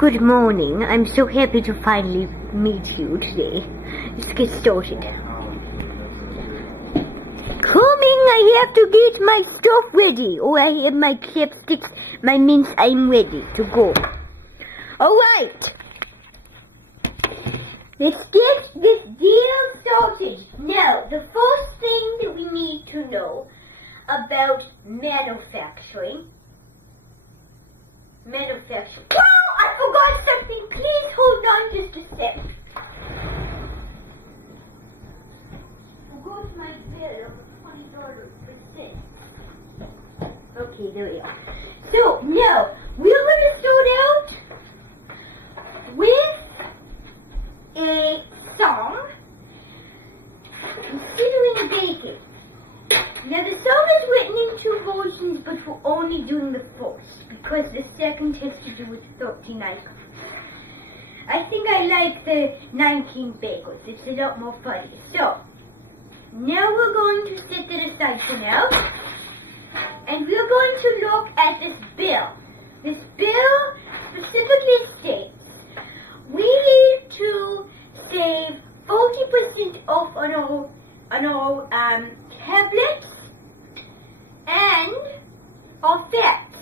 Good morning. I'm so happy to finally meet you today. Let's get started. Coming, I have to get my stuff ready. Oh, I have my chapsticks, my mints, I'm ready to go. Alright. Let's get this deal started. Now, the first thing that we need to know about manufacturing. Oh, I forgot something. Please hold on just a sec. Forgot my bill of $20 for cents. Okay, there we are. So, now, we're going to start out with a song, Considering Baking. Now, the song is written in two versions, but we're only doing the first, because the second has to do with 39. I think I like the 19 bagels. It's a lot more funny. So, now we're going to set that aside for now, and we're going to look at this bill. This bill specifically states we need to save 40% off on our tablets and our fats.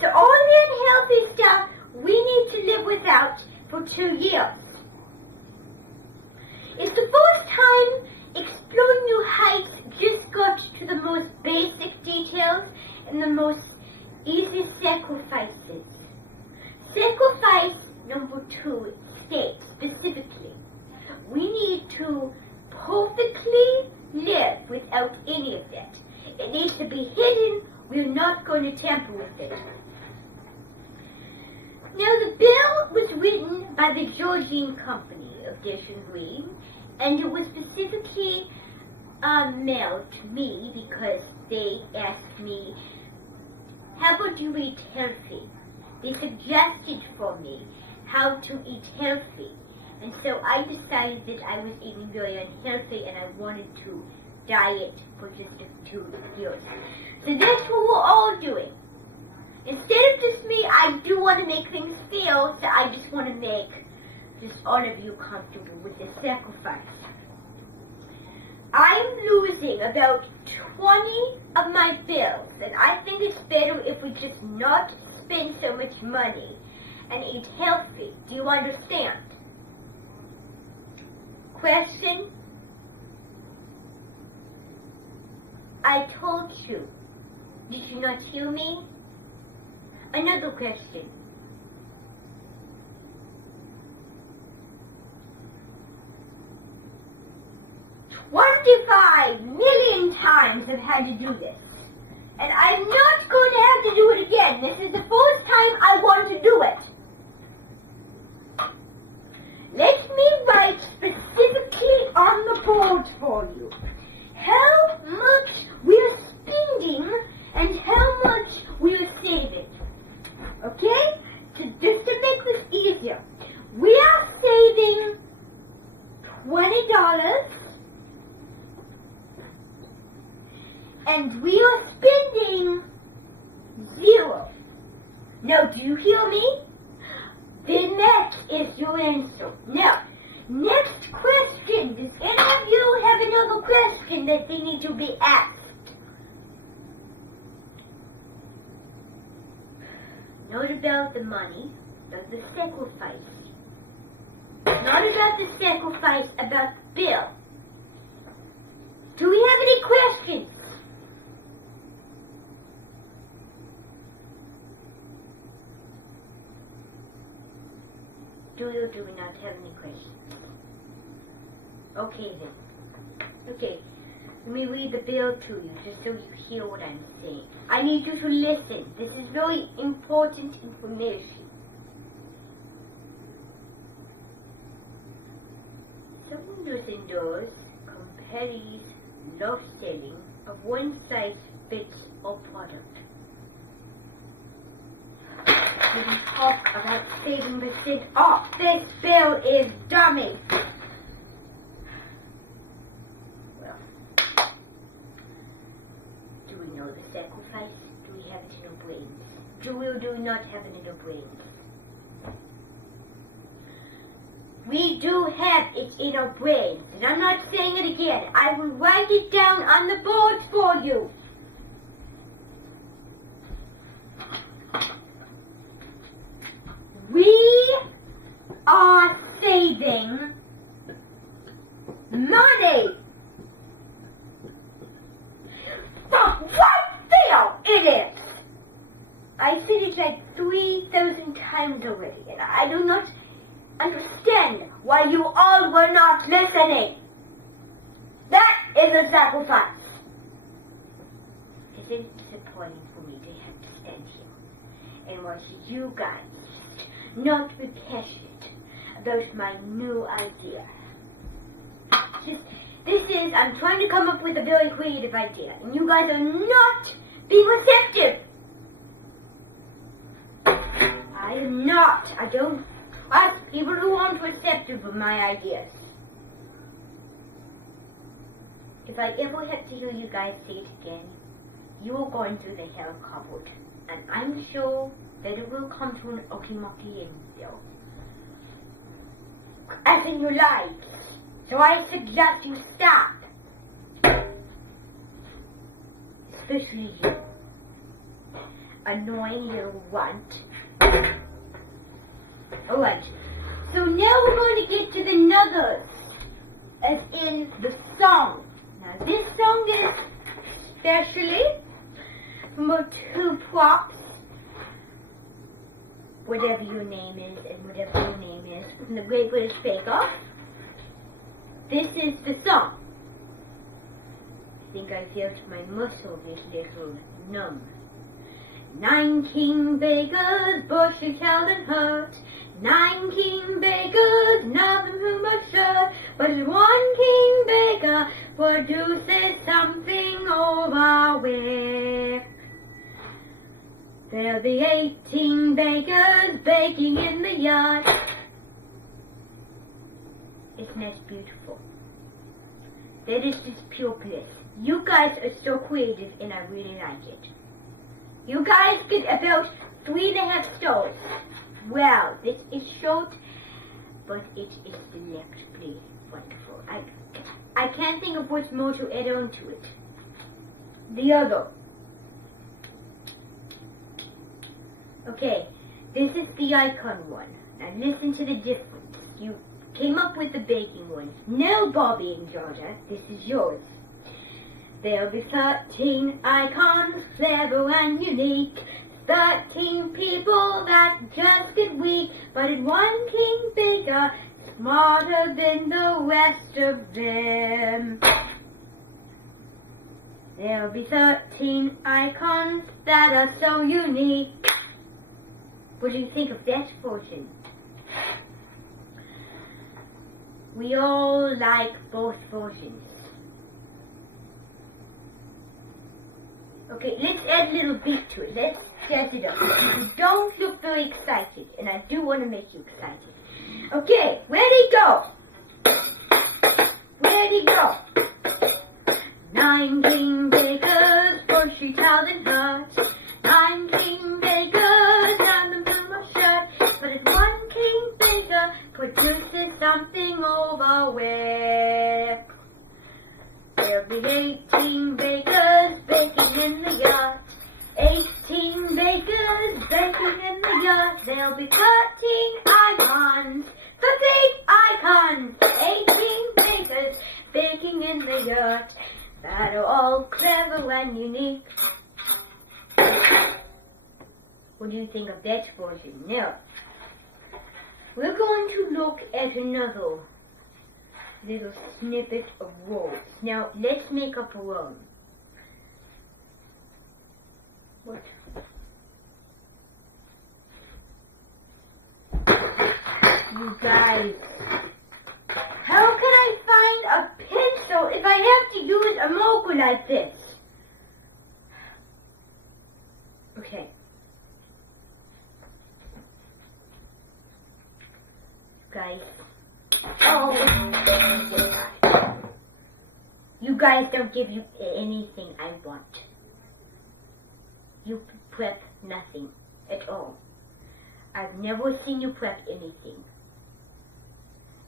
So all the unhealthy stuff we need to live without for 2 years. It's the first time Exploring New Heights just got to the most basic details and the most easy sacrifices. Sacrifice number 2 states specifically, we need to perfectly live without any of that. It needs to be hidden. We're not going to tamper with it. Now, the bill was written by the Georgian Company of Dish and Green, and it was specifically mailed to me because they asked me, how would you eat healthy? They suggested for me how to eat healthy. And so I decided that I was eating very unhealthy and I wanted to diet for just 2 years. So that's what we're all doing. Instead of just me, I do want to make things fair, so I just want to make just all of you comfortable with the sacrifice. I'm losing about 20 of my bills, and I think it's better if we just not spend so much money and eat healthy. Do you understand? Question? I told you. Did you not hear me? Another question. $25 million times I've had to do this. And I'm not going to have to do it again. This is the first time I want to do it. Let me write specifically on the board for you how much we're spending and how much we're saving. Okay? Just to make this easier, we are saving $20 and we are spending $0. Now, do you hear me? Then that is your answer. Now, next question. Does any of you have another question that they need to be asked? Not about the money, but the sacrifice. Not about the sacrifice, about the bill. Do we have any questions? Do we not have any questions? Okay then. Okay, let me read the bill to you just so you hear what I'm saying. I need you to listen. This is very important information. Some windows indoors companies love selling of one-size fits all product. We talk about saving percent off. This bill is dummy. Well, do we know the sacrifice? Do we have it in our brains? Do we or do we not have it in our brains? do have it in our brains. And I'm not saying it again. I will write it down on the boards for you. We are saving money. But right there it is. I said it like 3,000 times already, and I do not understand why you all were not listening. That is a sacrifice. It's disappointing for me to have to stand here and watch you guys not be passionate about my new idea. I'm trying to come up with a very creative idea, and you guys are not being receptive. I am not. I don't trust people who aren't receptive of my ideas. If I ever have to hear you guys say it again, you are going through the hell cupboard, and I'm sure that it will come to an okie-mocky end still. As in your lives. So I suggest you stop. Especially you. Annoying little runt. Alright. So now we're going to get to the nuggets. As in the song. Now this song is especially from our two props. Whatever your name is and whatever your name is from the Great British Bake Off. This is the song. I think I felt my muscle get a little numb. 9 king bakers, bushy tailed and hurt. 9 king bakers, none of whom are sure. But 1 king baker produces something overwhelming. There'll be 18 bakers baking in the yard. Isn't that beautiful? That is just pure bliss. You guys are so creative and I really like it. You guys get about 3.5 stars. Well, this is short, but it is delectably wonderful. I can't think of what's more to add on to it. The other. Okay, this is the icon one. Now listen to the difference. You came up with the baking one. No, Bobby and Georgia, this is yours. There'll be 13 icons, clever and unique. 13 people that just get weak, but in 1 king baker, smarter than the rest of them. There'll be 13 icons that are so unique. What do you think of that version? We all like both versions. Okay, let's add a little beat to it. Let's set it up. You don't look very excited, and I do want to make you excited. Okay, ready, go. Ready, go. 9 king bakers, bushy tailed and hurt. 9 king bakers, none of them are shut. But if 1 king baker produces something overwhelming. There'll be 18 bakers baking in the yard. 18 bakers baking in the yard. There'll be 13 icons. 13 icons. 18 bakers baking in the yard. That are all clever and unique. What do you think of that version? Now, we're going to look at another little snippet of words. Now, let's make up a word. What? You guys, how can I find a pencil if I have to use a marker like this? Okay. Guys. Oh, you guys don't give you anything I want. You prep nothing at all. I've never seen you prep anything.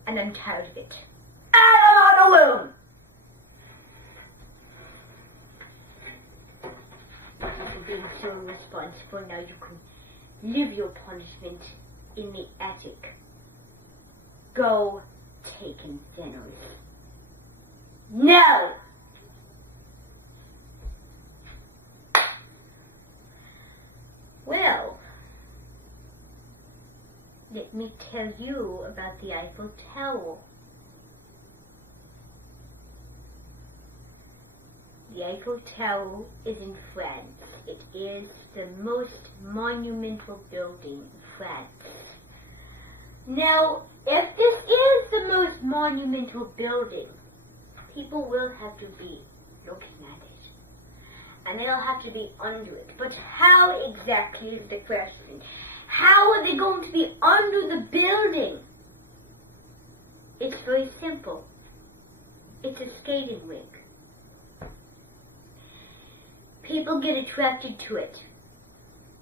and I'm tired of it. Out of the room! You're being so irresponsible, now you can live your punishment in the attic. Go take in sinners. No! Well, let me tell you about the Eiffel Tower. The Eiffel Tower is in France. It is the most monumental building in France. Now, if this is the most monumental building, people will have to be looking at it. And they'll have to be under it. But how exactly is the question? How are they going to be under the building? It's very simple. It's a skating rink. People get attracted to it.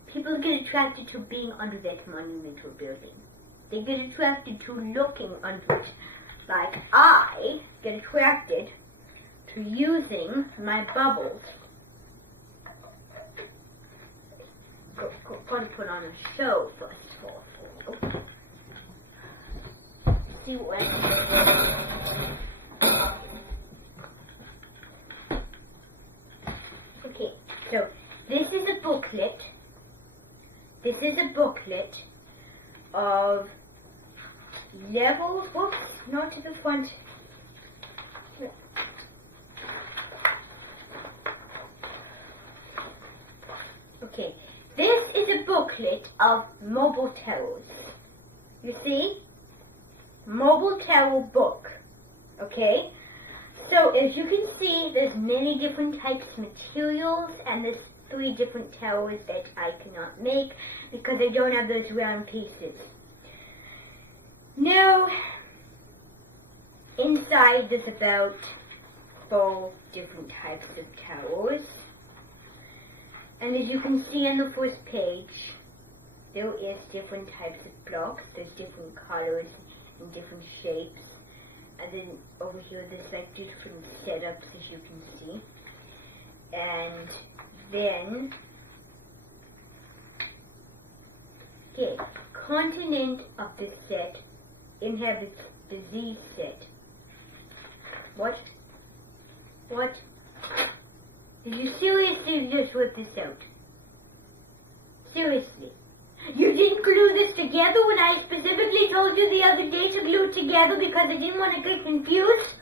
People get attracted to being under that monumental building. They get attracted to looking under it. Like I get attracted to using my bubbles. Gotta put on a show first of all. See what Okay, so this is a booklet. This is a booklet of levels. Whoops, not to the front. Okay, this is a booklet of mobile towers. You see? Mobile tower book. Okay? So as you can see, there's many different types of materials, and there's 3 different towers that I cannot make because I don't have those round pieces. Now, inside there's about 4 different types of towers. And as you can see on the first page, there is different types of blocks. There's different colors and different shapes. And then over here there's like different setups, as you can see. And then, okay, continent of the set inhabits the Z set. What? What? Did you seriously just whip this out? Seriously? You didn't glue this together when I specifically told you the other day to glue it together because I didn't want to get confused?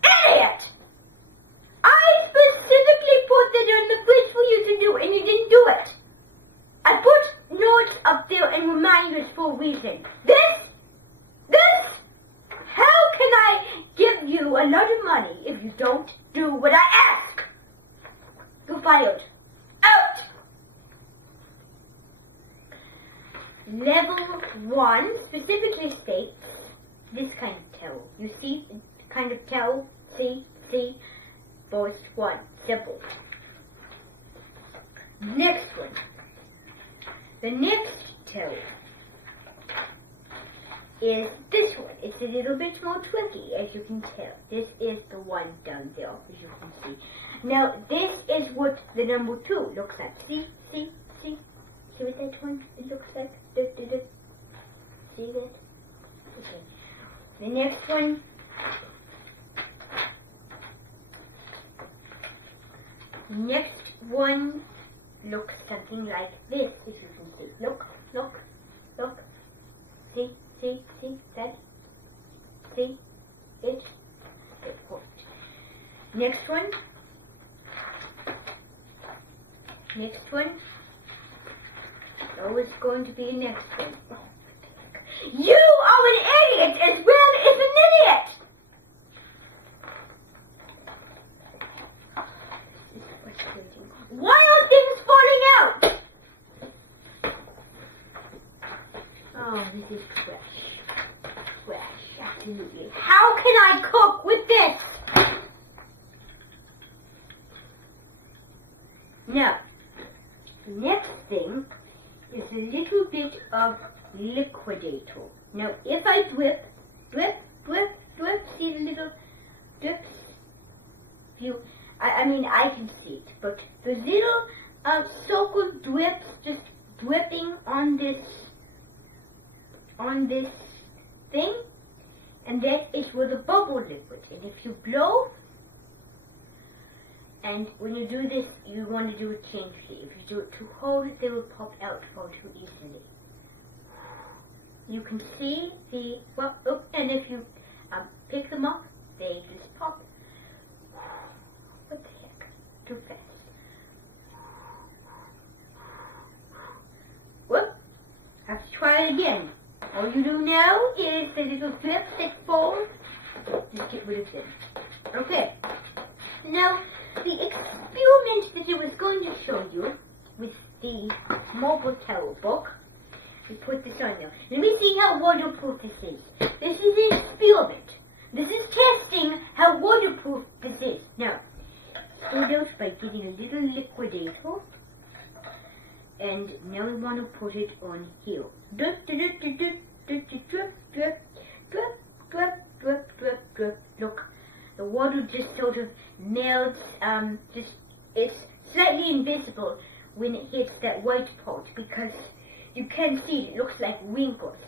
Idiot! I specifically put that on the fridge for you to do and you didn't do it. I put notes up there and reminders for a reason. This? How can I give you a lot of money if you don't do what I ask? You're fired. Out! Level 1 specifically states this kind of towel. You see the kind of towel? See? First one. Simple. Next one. The next towel is this one. It's a little bit more tricky, as you can tell. This is the one down there, as you can see. Now, this is what the number 2 looks like. See? See what that one it looks like? See that? Okay. The next one. Next one looks something like this, as you can see. Look. See that? See it? It's perfect. Next one. Oh, it's going to be next one. Oh, you are an idiot as well as an idiot! Why are things falling out? Oh, this is trash, absolutely. How can I cook with this? Now, the next thing is a little bit of liquidator. Now, if I drip, drip, drip, drip. See the little drips? I mean, I can see it, but the little circle drips just dripping on this thing, and that is with a bubble liquid. And if you blow, and when you do this, you want to do it gently. If you do it too hard, they will pop out far too easily. You can see the, well, oh, and if you pick them up, they just pop. What the heck? Too fast. Whoop! Have to try it again. All you do now is the little drips that fall, just get rid of them. Okay. Now, the experiment that I was going to show you with the marble towel book, we put this on there. Let me see how waterproof this is. This is an experiment. This is testing how waterproof this is. Now, start out by getting a little liquidator. And now we want to put it on here. Drip, drip, drip, drip, drip, drip, drip, drip, drip, drip, drip, drip. Look, the water just sort of melts. It's slightly invisible when it hits that white part because you can see it looks like wrinkles.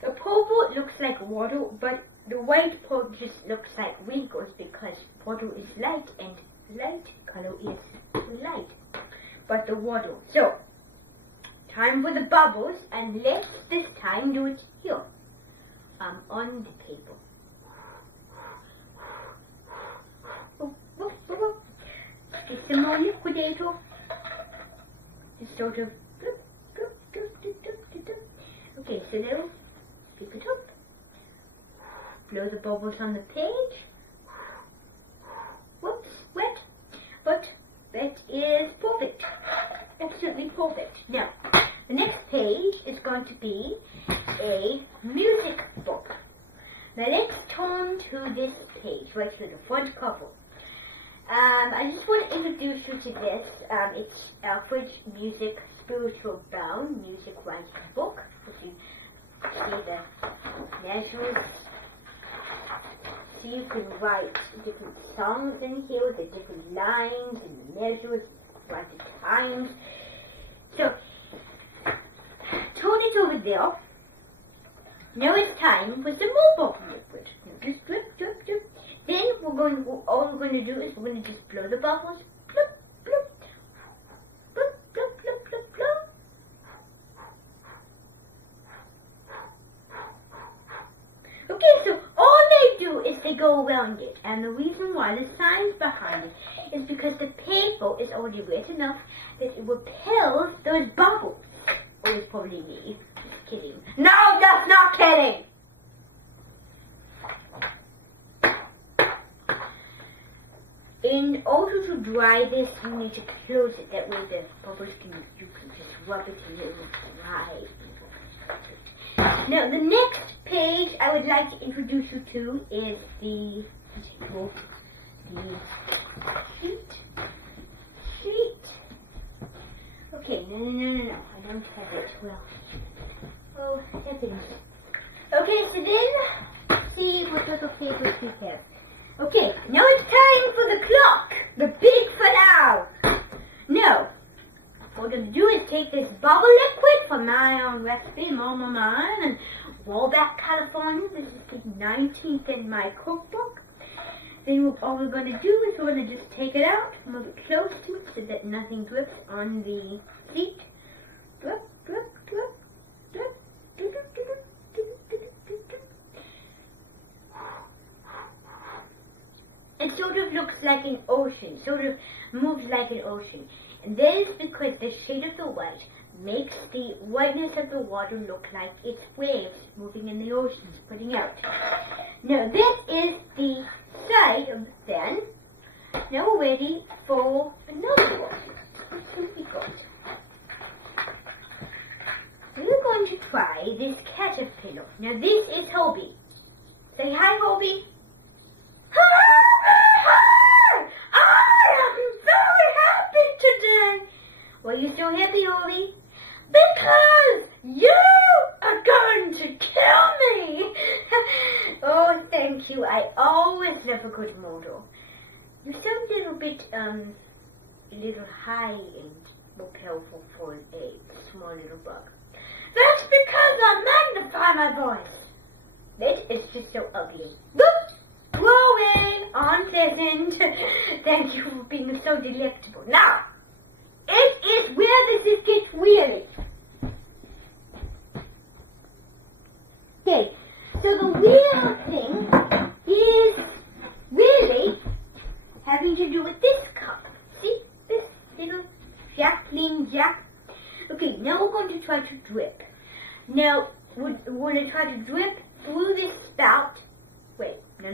The purple looks like water, but the white part just looks like wrinkles because water is light and light color is light. But the water. So, time for the bubbles, and let's this time do it here, on the paper. Get some more liquidator. Just sort of. Okay, so now pick it up. Blow the bubbles on the page. Whoops, wet, but that is perfect. Absolutely perfect. Now, the next page is going to be a music book. Now let's turn to this page, right to the front cover. I just want to introduce you to this. It's Alfred's Music Spiritual Bound Music Writing Book. If you see the measures, so you can write different songs in here with the different lines and the measures, write the times. So, turn it over there. Now it's time for some more bubble liquid. Just drip, drip, drip. Then all we're going to do is we're going to just blow the bubbles. Bloop, bloop. Bloop, bloop, bloop, bloop, bloop. Okay, so all they do is they go around it. And the reason why, the science behind it, is because the paper is already wet enough that it repels those bubbles. Oh, it's probably me. Just kidding. No, that's not kidding! In order to dry this, you need to close it. That way the bubbles you can just rub it and it will dry. Now, the next page I would like to introduce you to is the sheet. Okay, no. I don't have it. Well, oh, heavens. Okay, so then, see what little papers we have. Okay, now it's time for the clock. The big finale. Now, what we're going to do is take this bubble liquid from my own recipe, Mama Mine, and Wallback, California. This is the 19th in my cookbook. Then all we're going to do is we're going to just take it out, move it close to it so that nothing drips on the seat. Drip, drip, drip, drip, drip, drip, drip, drip, drip, drip, drip. It sort of looks like an ocean, sort of moves like an ocean. And that is because the shade of the white makes the whiteness of the water look like it's waves moving in the ocean, spreading out. Now this is the side of the fan. Now we're ready for another one. Let's see what we got. We're going to try this caterpillar. Now this is Hobie. Say hi, Hobie. Why are you so happy, Hobie? Because you are going to kill me! Oh, you. I always love a good model. You sound a little bit, a little high and more powerful for a small little bug. That's because I magnify my voice. This is just so ugly. Whoops! Go away! Unpleasant. Thank you for being so delectable. Now, it is where this gets weird. Okay, so the weird thing is really having to do with this cup. See? This little clean jack. Okay, now we're going to try to drip. Now, we're going to try to drip through this spout. Wait, no.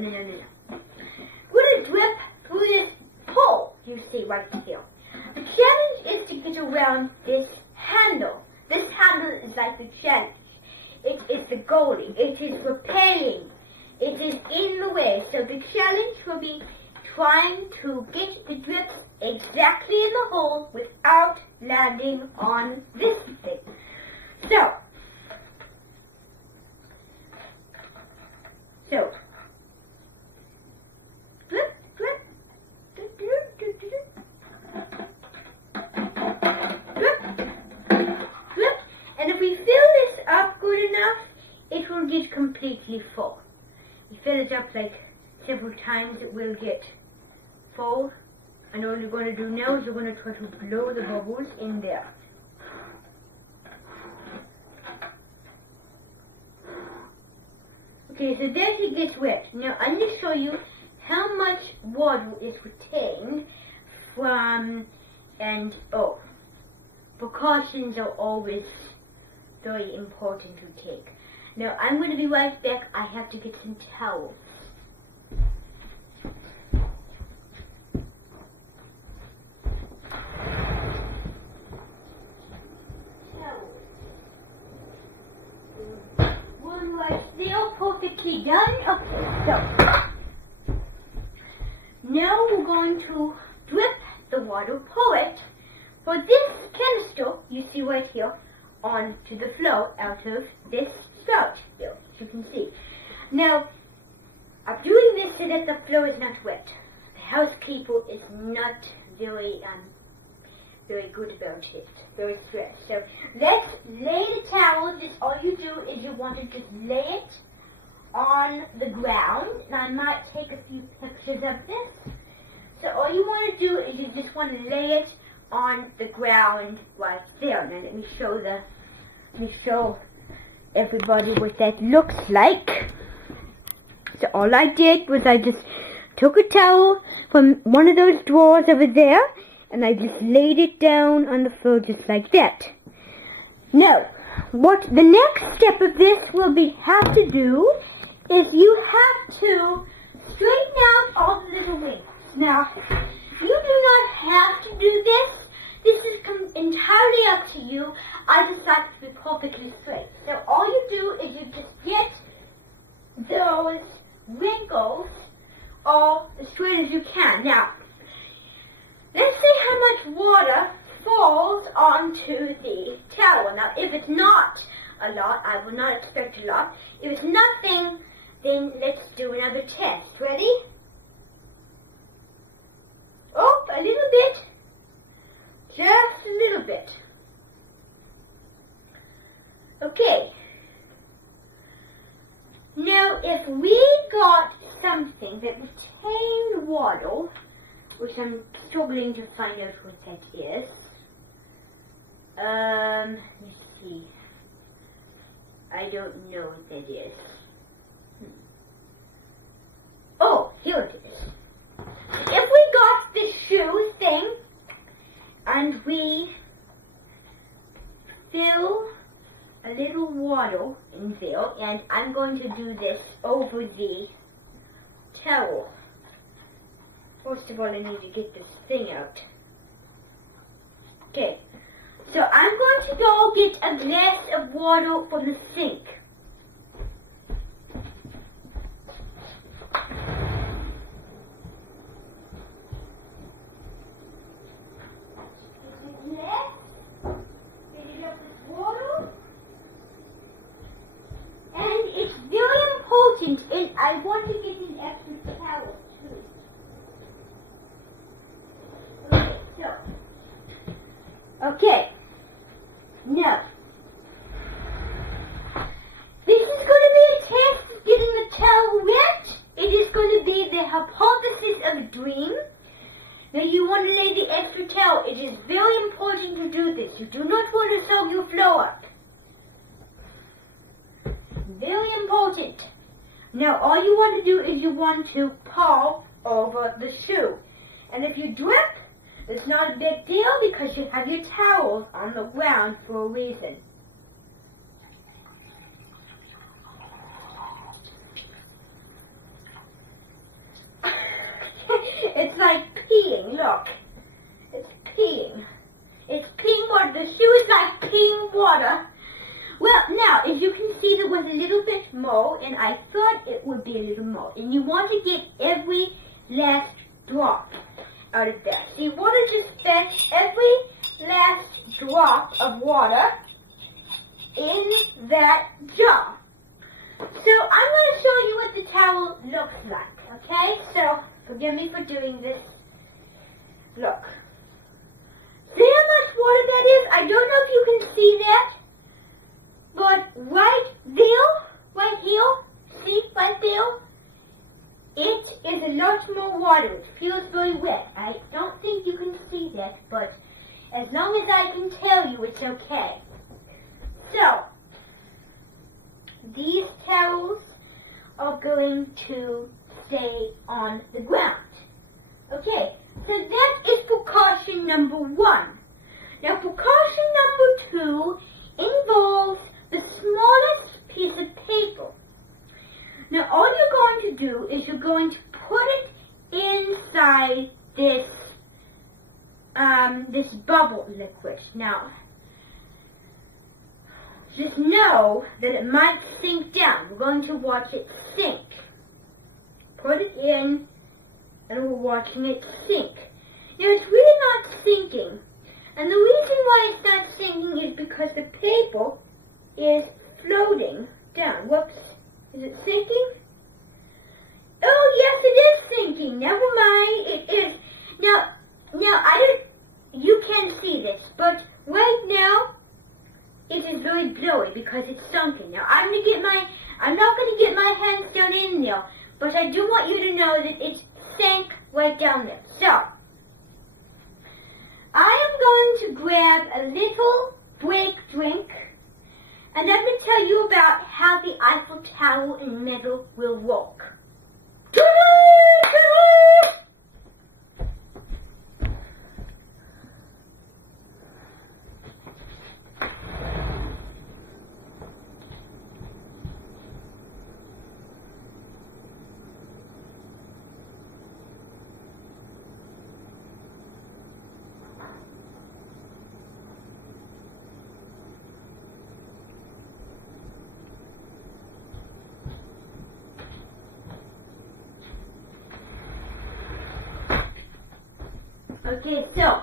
We're going to drip through this hole you see right here. The challenge is to get around this handle. This handle is like the challenge. It is the goalie. It is repelling. It is in the way. So the challenge will be trying to get the drips exactly in the hole without landing on this thing. So drip, drip, drip, drip, drip, drip, drip, and if we fill this up good enough, it will get completely full. You fill it up like several times, it will get full. And all you're going to do now is you're going to try to blow the bubbles in there. Okay, so there it gets wet. Now I'm going to show you how much water is retained from, and precautions are always very important to take. Now I'm going to be right back. I have to get some towels. Perfectly done. Okay, so now we're going to drip the water, pour it for this canister you see right here onto the flow out of this spout here, as you can see. Now I'm doing this so that the flow is not wet. The housekeeper is not very good about it, very stressed. So let's lay the towel. Just all you do is you want to just lay it on the ground, and I might take a few pictures of this. So all you want to do is you just want to lay it on the ground right there. Now let me show everybody what that looks like. So all I did was I just took a towel from one of those drawers over there, and I just laid it down on the floor just like that. Now, what the next step of this will have to do is you have to straighten out all the little wings. Now, you do not have to do this. This is entirely up to you. I just like to be perfectly straight. So all you do is you just get those wrinkles all as straight as you can. Now, let's see how much water falls onto the towel. Now, if it's not a lot, I will not expect a lot. If it's nothing, then let's do another test. Ready? Oh, a little bit. Just a little bit. Okay. Now, if we got something that retained water, which I'm struggling to find out what that is. Let me see. I don't know what that is. Oh, here it is. If we got this shoe thing and we fill a little water in there, and I'm going to do this over the towel. First of all, I need to get this thing out. Okay, so I'm going to go get a glass of water from the sink. important, and I want to get an extra towel too. Okay, now, this is going to be a test of getting the towel wet. It is going to be the hypothesis of a dream. Now you want to lay the extra towel. It is very important to do this. You do not want to soak your floor up. Very important. Now all you want to do is you want to pour over the shoe. And if you drip, it's not a big deal because you have your towels on the ground for a reason. It's like peeing, look. It's peeing. It's peeing water. The shoe is like peeing water. Well, now, if you can see there was a little bit more, and I thought it would be a little more. And you want to get every last drop out of that. So you want to dispense every last drop of water in that jar. So I'm going to show you what the towel looks like, okay? So, forgive me for doing this. Look. See how much water that is? I don't know if you can see that. But right here, see, right there, it is a lot more water. It feels very wet. I don't think you can see that, but as long as I can tell you, it's okay. So, these towels are going to stay on the ground. Okay, so that is precaution number 1. Now, precaution number 2 involves the smallest piece of paper. Now, all you're going to do is you're going to put it inside this this bubble liquid. Now, just know that it might sink down. We're going to watch it sink. Put it in, and we're watching it sink. Now, it's really not sinking. And the reason why it's not sinking is because the paper is floating down. Whoops. Is it sinking? Oh, yes, it is sinking. Never mind. It is. Now, you can't see this, but right now, it is very blowy because it's sunken. Now, I'm not going to get my hands down in there, but I do want you to know that it's sank right down there. So, I am going to grab a little break drink, and I'm going to tell you about how the Eiffel Tower in metal will work. Okay, so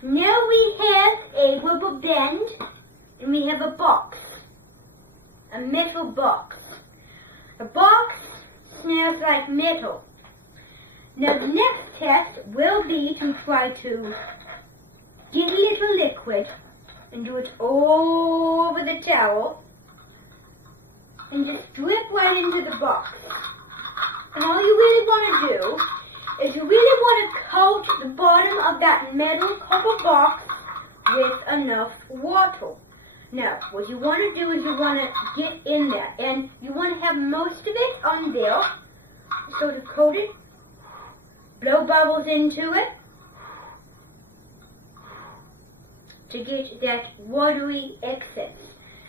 now we have a rubber band and we have a box, a metal box. A box smells like metal. Now the next test will be to try to get a little liquid and do it all over the towel and just drip right into the box. And all you really want to do is you really want to coat the bottom of that metal copper box with enough water. Now, what you want to do is you want to get in there, and you want to have most of it on there, sort of coat it, blow bubbles into it, to get that watery excess,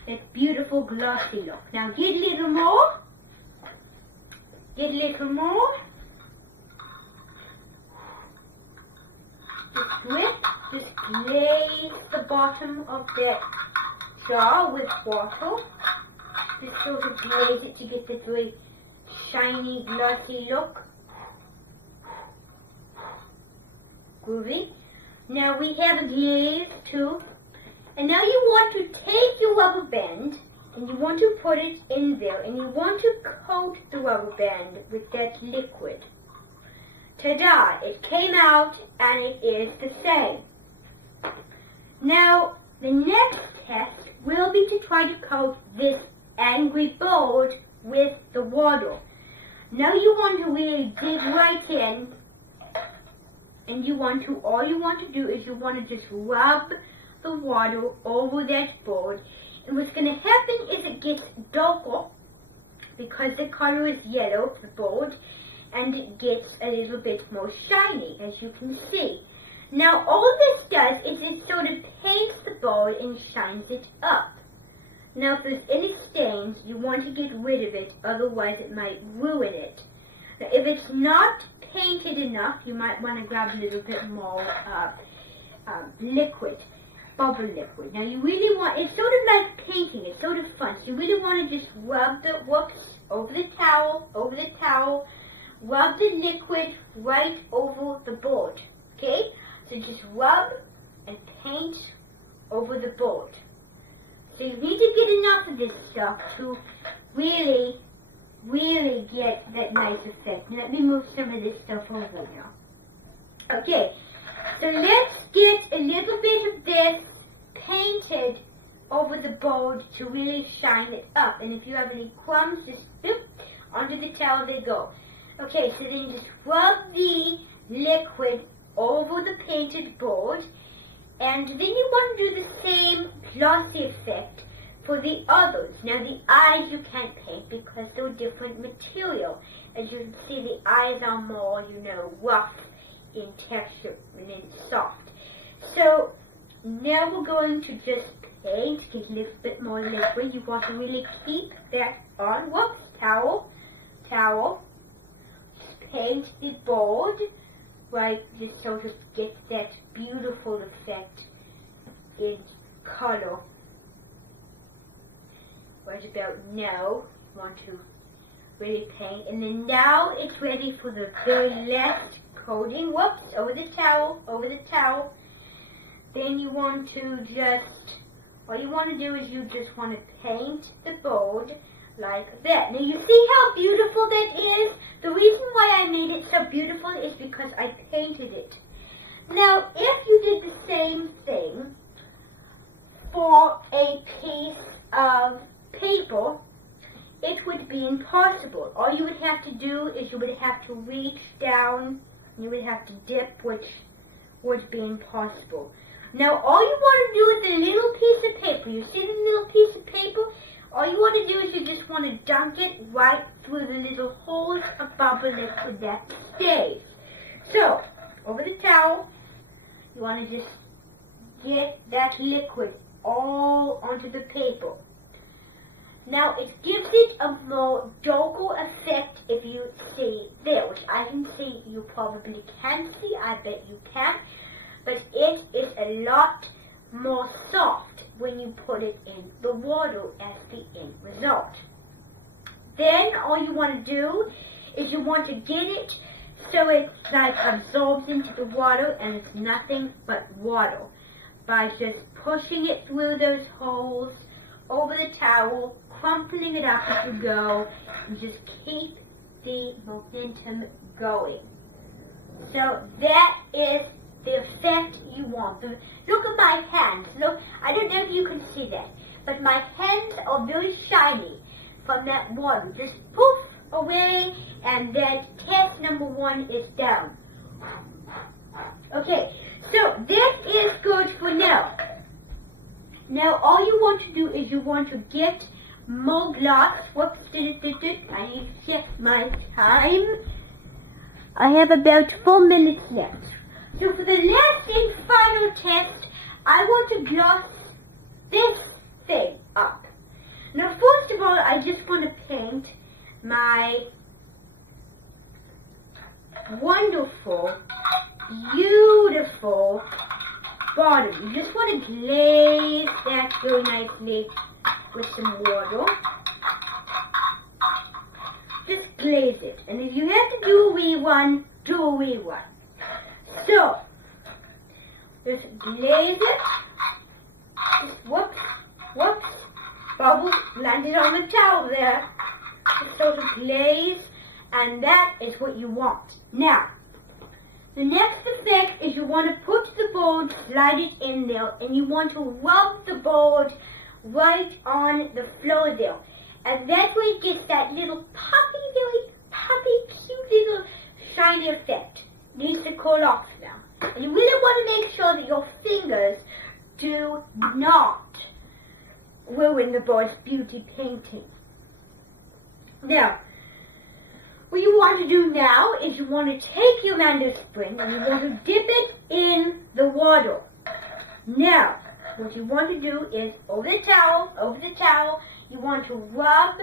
that beautiful glossy look. Now, get a little more, get a little more. Just glaze the bottom of that jar with water. Just sort of glaze it to get the very shiny, glossy look. Groovy. Now we have a glaze too. And now you want to take your rubber band and you want to put it in there, and you want to coat the rubber band with that liquid. Ta-da! It came out, and it is the same. Now, the next test will be to try to coat this angry board with the water. Now you want to really dig right in, and all you want to do is you want to just rub the water over that board. And what's going to happen is it gets darker because the color is yellow of the board, and it gets a little bit more shiny, as you can see. Now all this does is it sort of paints the board and shines it up. Now if there's any stains, you want to get rid of it, otherwise it might ruin it. Now, if it's not painted enough, you might want to grab a little bit more liquid, bubble liquid. Now you really want, it's sort of like painting, it's sort of fun. So you really want to just rub the over the towel, rub the liquid right over the board, okay? So just rub and paint over the board. So you need to get enough of this stuff to really get that nice effect. Now, let me move some of this stuff over now. Okay, so let's get a little bit of this painted over the board to really shine it up. And if you have any crumbs, just boop, onto the towel they go. Okay, so then just rub the liquid over the painted board, and then you want to do the same glossy effect for the others. Now the eyes you can't paint because they're different material. As you can see, the eyes are more, rough in texture and then soft. So now we're going to just paint, get a little bit more liquid. You want to really keep that on. Whoops, towel. Just paint the board. Right, just sort of get that beautiful effect in color. Right about now, you want to really paint, and then now it's ready for the very last coating. Whoops, over the towel. Then you want to just, all you want to do is you just want to paint the board like that. Now you see how beautiful that is? The reason why I made it so beautiful is because I painted it. Now if you did the same thing for a piece of paper, it would be impossible. All you would have to do is you would have to reach down, you would have to dip, which would be impossible. Now all you want to do with a little piece of paper, you see the little piece of paper? All you want to do is you just want to dunk it right through the little holes of bubble liquid that stays. So, over the towel, you want to just get that liquid all onto the paper. Now, it gives it a more darker effect if you see there, which I can see you probably can see, I bet you can, but it is a lot more soft when you put it in the water as the end result. Then all you want to do is you want to get it so it like absorbs into the water and it's nothing but water by just pushing it through those holes over the towel, crumpling it up as you go, and just keep the momentum going. So that is the effect you want. Look at my hands. Look, I don't know if you can see that, but my hands are very shiny from that water. Just poof away, and then test number 1 is down. Okay, so that is good for now. Now all you want to do is you want to get more glass. Whoops, I need to check my time. I have about 4 minutes left. So for the last and final test, I want to gloss this thing up. Now first of all, I just want to paint my wonderful, beautiful bottom. You just want to glaze that very nicely with some water. Just glaze it. And if you have to do a wee one, do a wee one. So, just glaze it. Just whoops, bubbles landed on the towel there. It sort of glaze, and that is what you want. Now, the next effect is you want to put the board, slide it in there, and you want to rub the board right on the floor there. And that's where it gets that little puffy, very puffy, cute little shiny effect. It needs to cool off now. And you really want to make sure that your fingers do not ruin the board's beauty painting. Now, what you want to do now is you want to take your random spring and you want to dip it in the water. Now, what you want to do is over the towel, you want to rub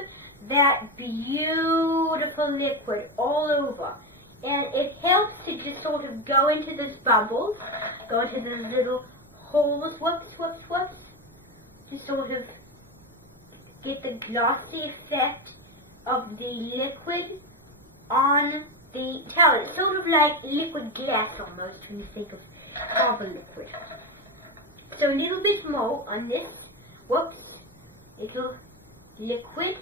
that beautiful liquid all over. And it helps to just sort of go into those bubbles, go into those little holes, whoops, to sort of get the glossy effect of the liquid on the towel. It's sort of like liquid glass almost when you think of bubble liquid. So a little bit more on this, whoops, little liquid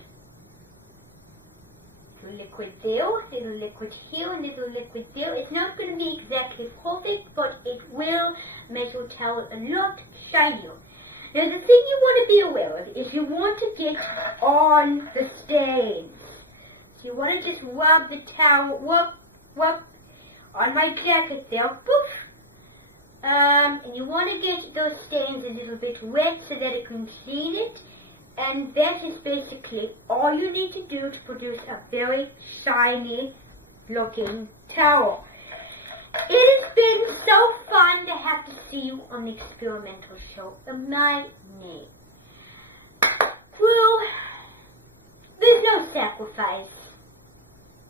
there, little liquid here, and little liquid there. It's not going to be exactly perfect, but it will make your towel a lot shinier. Now the thing you want to be aware of is you want to get on the stains. So you want to just rub the towel, whoop, on my jacket there, poof. And you want to get those stains a little bit wet so that it can clean it. And that is basically all you need to do to produce a very shiny looking towel. It has been so fun to have to see you on the experimental show. My name. Well, there's no sacrifice.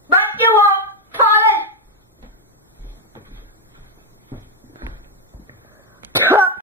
But you won't.